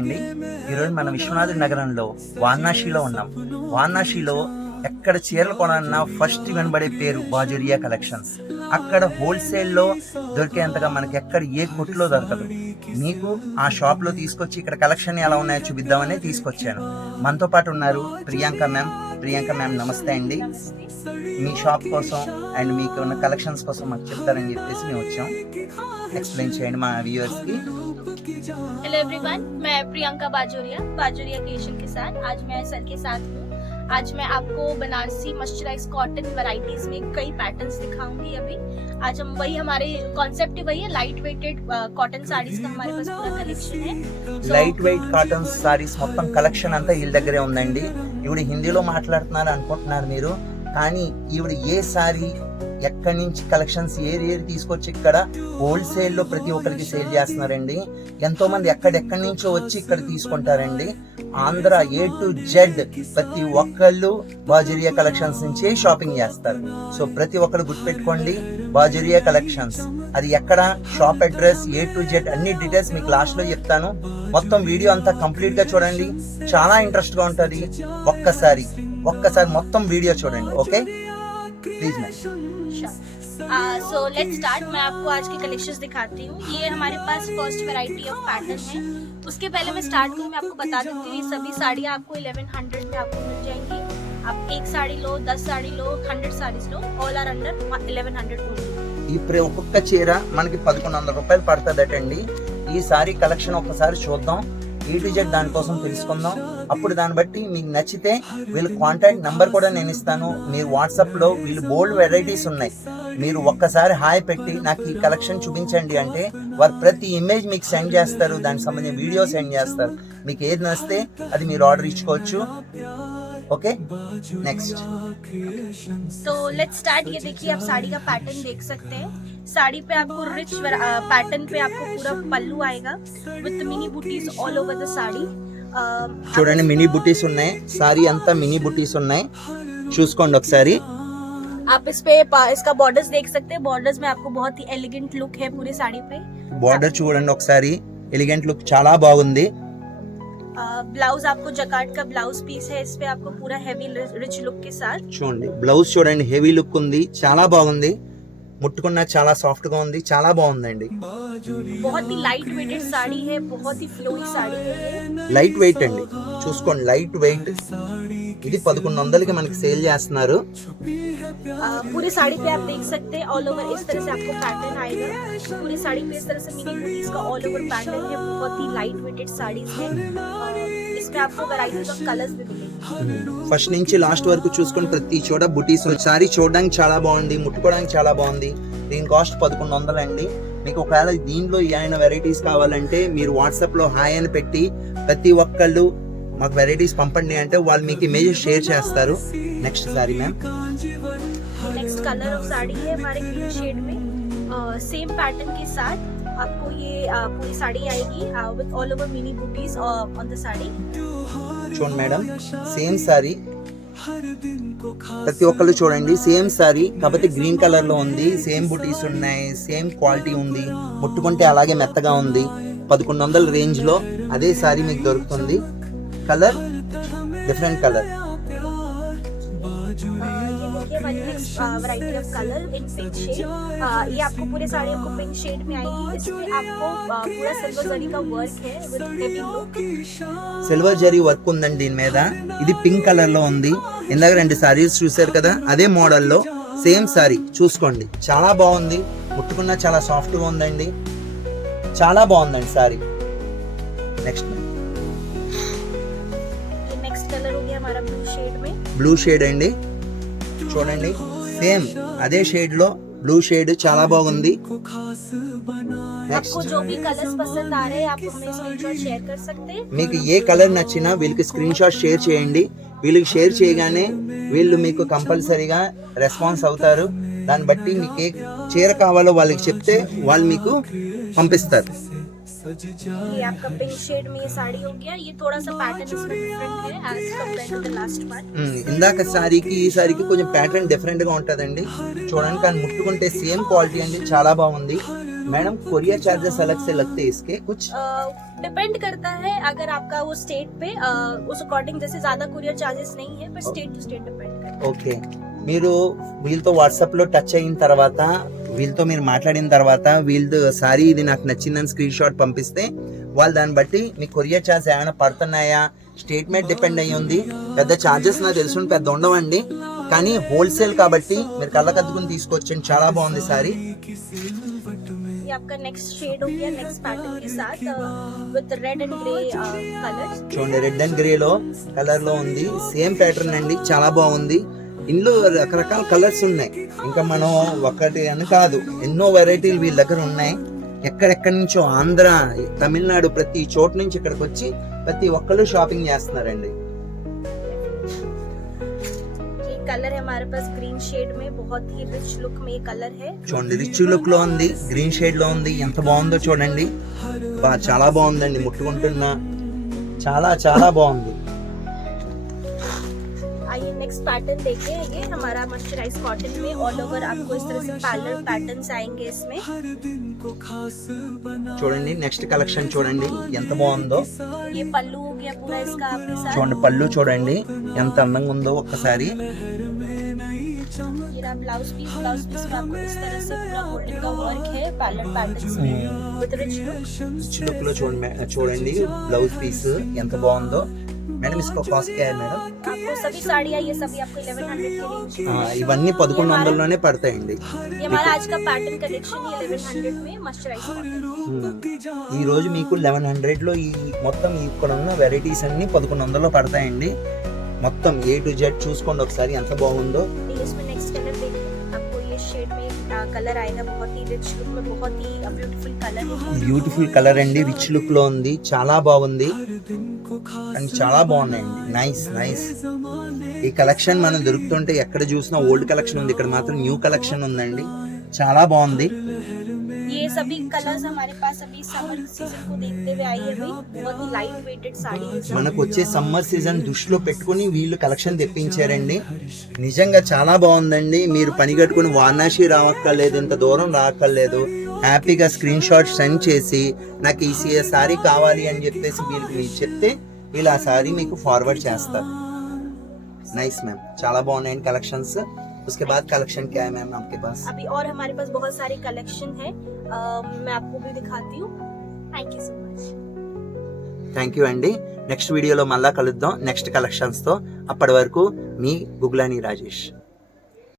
అండి. ఈరోజు మన విశ్వనాథ నగరంలో వారణాసిలో ఉన్నాం. వారణాసిలో ఎక్కడ చీరలు కొనాలన్నా ఫస్ట్ వినబడే పేరు బాజురియా కలెక్షన్స్. అక్కడ హోల్సేల్లో దొరికేంతగా మనకి ఎక్కడ ఏ కొట్టులో దొరకదు. మీకు ఆ షాప్లో తీసుకొచ్చి ఇక్కడ కలెక్షన్ ఎలా ఉన్నాయో చూపిద్దామని తీసుకొచ్చాను. మనతో పాటు ఉన్నారు ప్రియాంక మ్యామ్. ప్రియాంక మ్యామ్ నమస్తే అండి. మీ షాప్ కోసం అండ్ మీకు ఉన్న కలెక్షన్స్ కోసం మాకు చెప్తారని చెప్పేసి మేము వచ్చాం. एक्सप्लेन చేయండి మా వ్యూअर्स की। हेलो एवरीवन, मैं प्रियंका बाजोरिया क्रिएशन के साथ आज मैं सर के साथ हूँ। आज मैं आपको बनारसी मॉइस्चराइज कॉटन वैरायटीज में कई पैटर्न्स दिखाऊंगी। अभी आज हम वही हमारे कॉन्सेप्ट वही है, लाइट वेटेड कॉटन साड़ीज का हमारे पास पूरा कलेक्शन है। లైట్ వెయిట్ కాటన్ సారీస్ మొత్తం కలెక్షన్ అంతా వీళ్ళ దగ్గరే ఉందండి. ఈవిడ హిందీలో మాట్లాడుతున్నారు అనుకుంటున్నారు మీరు, కానీ ఈవిడ ఏ సారీ ఎక్కడి నుంచి కలెక్షన్స్ ఏరి తీసుకొచ్చి ఇక్కడ హోల్సేల్ లో ప్రతి ఒక్కరికి సేల్ చేస్తున్నారండి. ఎంతో మంది ఎక్కడెక్కడి నుంచో వచ్చి ఇక్కడ తీసుకుంటారండి. ఆంధ్ర A to Z ప్రతి ఒక్కళ్ళు బాజురియా కలెక్షన్స్ నుంచే షాపింగ్ చేస్తారు. సో ప్రతి ఒక్కరు గుర్తుపెట్టుకోండి, బాజురియా కలెక్షన్స్. అది ఎక్కడ, shop address, A to Z అన్ని డీటెయిల్స్ మీకు లాస్ట్ లో చెప్తాను. మొత్తం వీడియో అంతా కంప్లీట్ గా చూడండి, చాలా ఇంట్రెస్ట్ గా ఉంటది. ఒక్కసారి మొత్తం వీడియో చూడండి. Okay please ma'am. So let's start. मैं आपको आज की कलेक्शंस दिखाती हूँ। ये हमारे पास फर्स्ट वैरायटी ऑफ पैटर्न है। उसके पहले मैं स्टार्ट करूँ, मैं आपको बता देती हूँ ये सभी साड़ियाँ आपको 1100 में आपको मिल जाएंगी। आप एक साड़ी लो, 10 साड़ी लो, 100 साड़ीज लो, ऑल आर अंडर 1100 ओनली। ఇప్పుడు ఒక్కొక్క చీర మనకి 1100 రూపాయలు పడుతుందటండి. ఈ సారీ కలెక్షన్ ఒక్కసారి చూద్దాం, A to Z దానికోసం తెలుసుకుందాం. అప్పుడు దాన్ని బట్టి మీకు నచ్చితే వీళ్ళ కాంటాక్ట్ నెంబర్ కూడా నేను ఇస్తాను. మీరు వాట్సాప్ లో వీళ్ళు బోల్డ్ వెరైటీస్ ఉన్నాయి, మీరు ఒక్కసారి హాయ్ పెట్టి నాకు ఈ కలెక్షన్ చూపించండి అంటే వారు ప్రతి ఇమేజ్ మీకు సెండ్ చేస్తారు, దానికి సంబంధించిన వీడియో సెండ్ చేస్తారు. మీకు ఏది నచ్చితే అది మీరు ఆర్డర్ ఇచ్చుకోవచ్చు. Okay next. तो लेट्स स्टार्ट। ये देखिए आप साड़ी का पैटर्न देख सकते हैं। साड़ी पे आपको रिच पैटर्न पे आपको पूरा पल्लू आएगा with mini booties all over the sari. చూడండి మినీ బుటీస్ ఉన్నాయి, సారీ అంతా మినీ బుటీస్ ఉన్నాయి, చూసుకోండి ఒకసారి. आप इस पे इसका बॉर्डर्स देख सकते हैं। बॉर्डर्स में आपको बहुत ही एलिगेंट लुक है पूरी साड़ी पे। बॉर्डर చూడండి ఒకసారి, ఎలిగెంట్ లుక్ చాలా బాగుంది. ब्लाउज आपको जकार्ड का ब्लाउज पीस है, इस पे आपको पूरा हेवी रिच लुक के साथ। చూడండి బ్లౌజ్ చూడండి, హెవీ లుక్ ఉంది, చాలా బాగుంది. ముట్టుకున్నా చాలా సాఫ్ట్ గా ఉంది, చాలా బాగుందండి. बहुत ही लाइट वेटेड साड़ी है, बहुत ही फ्लोई साड़ी है। లైట్ వెయిట్ అండి, చూసుకోండి లైట్ వెయిట్. ఇది 1100కి మనకి సేల్ చేస్తున్నారు. पूरी साड़ी पे आप देख सकते हैं ऑल ओवर इस तरह से आपको पैटर्न आएगा। पूरी साड़ी पे इस तरह से मिनी बूटीज का ऑल ओवर पैटर्न है। बहुत ही लाइट वेटेड साड़ीज है। इसमें आपको वैरायटीज ऑफ कलर्स भी मिलेंगे। ఫస్ట్ నుంచి లాస్ట్ వరకు చూసుకొని ప్రతి చోట బుటీస్. సారీ చూడడానికి చాలా బాగుంది, ముట్టుకోవడానికి చాలా బాగుంది. దీని కాస్ట్ 1100 అండి. మీకు ఒకవేళ దీనిలో ఏమైనా వెరైటీస్ కావాలంటే మీరు వాట్సాప్ లో హాయ్ అని పెట్టి ప్రతి ఒక్కళ్ళు మాకు వెరైటీస్ పంపండి అంటే వాళ్ళు మీకు ఇమేజెస్ షేర్ చేస్తారు. Next sorry ma'am. Next colour of sari है हमारे ग्रीन शेड में। सेम पैटर्न के साथ आपको ये पूरी साड़ी आएगी with all over mini booties on the sari. చూడండి మేడం, సేమ్ సారీ, ప్రతి ఒక్కళ్ళు చూడండి సేమ్ సారీ, కాకపోతే గ్రీన్ కలర్ లో ఉంది. సేమ్ బుటీస్ ఉన్నాయి, సేమ్ క్వాలిటీ ఉంది, ముట్టుకుంటే అలాగే మెత్తగా ఉంది. 1100 రేంజ్ లో అదే సారీ మీకు దొరుకుతుంది. Colour different colour. Variety of colour in pink shade. ये आपको पूरे साड़ियों को पिंक शेड में आएगी। इसमें आपको पूरा सिल्वर जरी का वर्क है with heavy look. Silver zari work ఉందండి దీని మీద. ఇది పింక్ కలర్ లో ఉంది. ఇందాక 2 సారీస్ చూసారు కదా, అదే మోడల్ లో సేమ్ సారీ చూసుకోండి, చాలా బాగుంది. ముట్టుకున్నా చాలా సాఫ్ట్ గా ఉందండి, చాలా బాగుందండి సారీ. నెక్స్ట్ नेक्स्ट कलर हो गया हमारा ब्लू शेड में। బ్లూ షేడ్ అండి, చూడండి సేమ్ అదే షేడ్ లో బ్లూ షేడ్ చాలా బాగుంది. आपको जो भी कलर्स पसंद आ रहे हैं आप हमें स्क्रीनशॉट शेयर कर सकते हैं। మీకు ఏ కలర్ నచ్చినా వీళ్ళకి స్క్రీన్ షాట్ షేర్ చేయండి. వీళ్ళకి షేర్ చేయగానే వీళ్ళు మీకు కంపల్సరీగా రెస్పాన్స్ అవుతారు. దాన్ని బట్టి మీకు ఏ చీర కావాలో వాళ్ళకి చెప్తే వాళ్ళు మీకు పంపిస్తారు. ये आपका पिंक शेड में ये साड़ी हो गया। ये थोड़ा सा पैटर्न इसमें डिफरेंट है as compared to the last one. ఇందాక సారీకి ఈ సారీకి కొంచెం ప్యాటర్న్ డిఫరెంట్ గా ఉంటదండి చూడండి, కానీ ముట్టుకుంటే సేమ్ క్వాలిటీ అండి, చాలా బాగుంది. मैडम कोरियर चार्जेस अलग से लगते हैं इसके कुछ? डिपेंड करता है अगर आपका वो स्टेट पे उस अकॉर्डिंग, जैसे ज्यादा कुरियर चार्जेस नहीं है, पर स्टेट टू स्टेट डिपेंड करता है. ఓకే, మీరు వీళ్ళతో వాట్సాప్ లో టచ్ అయిన తర్వాత, వీళ్ళతో మీరు మాట్లాడిన తర్వాత, వీళ్ళతో సారీ ఇది నాకు నచ్చిందని స్క్రీన్ షాట్ పంపిస్తే వాళ్ళు దాన్ని బట్టి మీ కొరియర్ ఛార్జ్ ఏమైనా పడుతున్నాయా, స్టేట్మెంట్ డిపెండ్ అయ్యి ఉంది. పెద్ద ఛార్జెస్ నాకు తెలుసు పెద్ద ఉండవండి, కానీ హోల్సేల్ కాబట్టి మీరు కళ్ళకద్దుకుని తీసుకొచ్చండి. చాలా బాగుంది సారీ. ये आपका नेक्स्ट शेड हो गया नेक्स्ट पैटर्न के साथ with red and grey colours. చూడండి, రెడ్ అండ్ గ్రేలో కలర్ లో ఉంది, సేమ్ ప్యాటర్న్ అండి, చాలా బాగుంది. ఇందులో రకరకాల కలర్స్ ఉన్నాయి, ఇంకా మనం ఒకటి అని కాదు, ఎన్నో వెరైటీలు వీళ్ళ దగ్గర ఉన్నాయి. ఎక్కడెక్కడి నుంచో ఆంధ్ర, తమిళనాడు, ప్రతి చోటు నుంచి ఇక్కడికి వచ్చి ప్రతి ఒక్కళ్ళు షాపింగ్ చేస్తున్నారండి. कलर है हमारे पास ग्रीन शेड में, बहुत ही रिच लुक में कलर है. చూడండి, రిచ్ లుక్ లో ఉంది, గ్రీన్ షేడ్ లో ఉంది, ఎంత బాగుందో చూడండి. చాలా బాగుందండి, ముట్టుకుంటున్నా, చాలా చాలా బాగుంది. आइए नेक्स्ट पैटर्न देखिए. ये हमारा मॉइस्चराइज कॉटन में ऑल ओवर आपको इस तरह से पैटर्न पैटर्न्स आएंगे इसमें. చూడండి, నెక్స్ట్ కలెక్షన్ చూడండి ఎంత బాగుందో. ये पल्लू हो गया पूरा इसका आपके साथ. చూడండి, పళ్ళు చూడండి ఎంత అందంగా ఉందో ఒక్కసారి. ये रहा ब्लाउज पीस में आपको इस तरह से पूरा गोल्डन का वर्क है पैटर्न पैटर्न्स में with rich look. Rich look లో చూడండి బ్లౌజ్ పీస్ ఎంత బాగుందో. మేడం इसको కాస్ట్ क्या है మేడం? आपको सभी साड़ियाँ ये सभी आपको 1100 के रेंज में. ఇవన్నీ 1100లోనే పడతాయండి. ये हमारा आज का पैटर्न कलेक्शन ये 1100 में मॉइस्चराइज कॉटन. ఈ రోజు మీకు 1100 లో ఈ మొత్తం ఇక్కడ ఉన్న వెరైటీస్ అన్ని 1100లో పడతాయండి. మొత్తం ఏ టు జెడ్ చూసుకోండి ఒకసారి ఎంత బాగుందో. इसमें नेक्स्ट कलर देखिए, आपको ये शेड में कलर आएगा, बहुत ही रिच लुक में, बहुत ही ब्यूटीफुल कलर है. బ్యూటిఫుల్ కలర్ అండి, రిచ్ లుక్ లో ఉంది, చాలా బాగుంది అండ్ చాలా బాగున్నాయండి. Nice nice. ఈ కలెక్షన్ మనం దొరుకుతుంటే ఎక్కడ చూసినా ఓల్డ్ కలెక్షన్ ఉంది, ఇక్కడ మాత్రం న్యూ కలెక్షన్ ఉందండి, చాలా బాగుంది. ये सभी कलर्स हमारे पास अभी समर सीजन को देखते हुए आई है भाई. बहुत ही लाइट वेटेड साड़ी है. మనకు వచ్చే సమ్మర్ సీజన్ దృష్టిలో పెట్టుకుని వీళ్ళు కలెక్షన్ తెప్పించారండి. నిజంగా చాలా బాగుందండి. మీరు పని కట్టుకుని వారణాసి రావక్కర్లేదు, ఇంత దూరం రావక్కర్లేదు. హ్యాపీగా స్క్రీన్ షాట్ సెండ్ చేసి నాకు ఈ సారీ కావాలి అని చెప్పేసి వీళ్ళకి మీరు చెప్తే వీళ్ళు ఆ సారీ మీకు ఫార్వర్డ్ చేస్తారు. నైస్ మ్యామ్, చాలా బాగున్నాయండి కలెక్షన్స్. उसके बाद कलेक्शन क्या है मैम आपके पास? अभी और हमारे पास बहुत सारी कलेक्शन है, मैं आपको भी दिखाती हूँ. Thank you so much. Thank you అండి. నెక్స్ట్ వీడియోలో మళ్ళా కలుద్దాం నెక్స్ట్ కలెక్షన్స్ తో. అప్పటి వరకు మీ గుగ్లాని రాజేష్.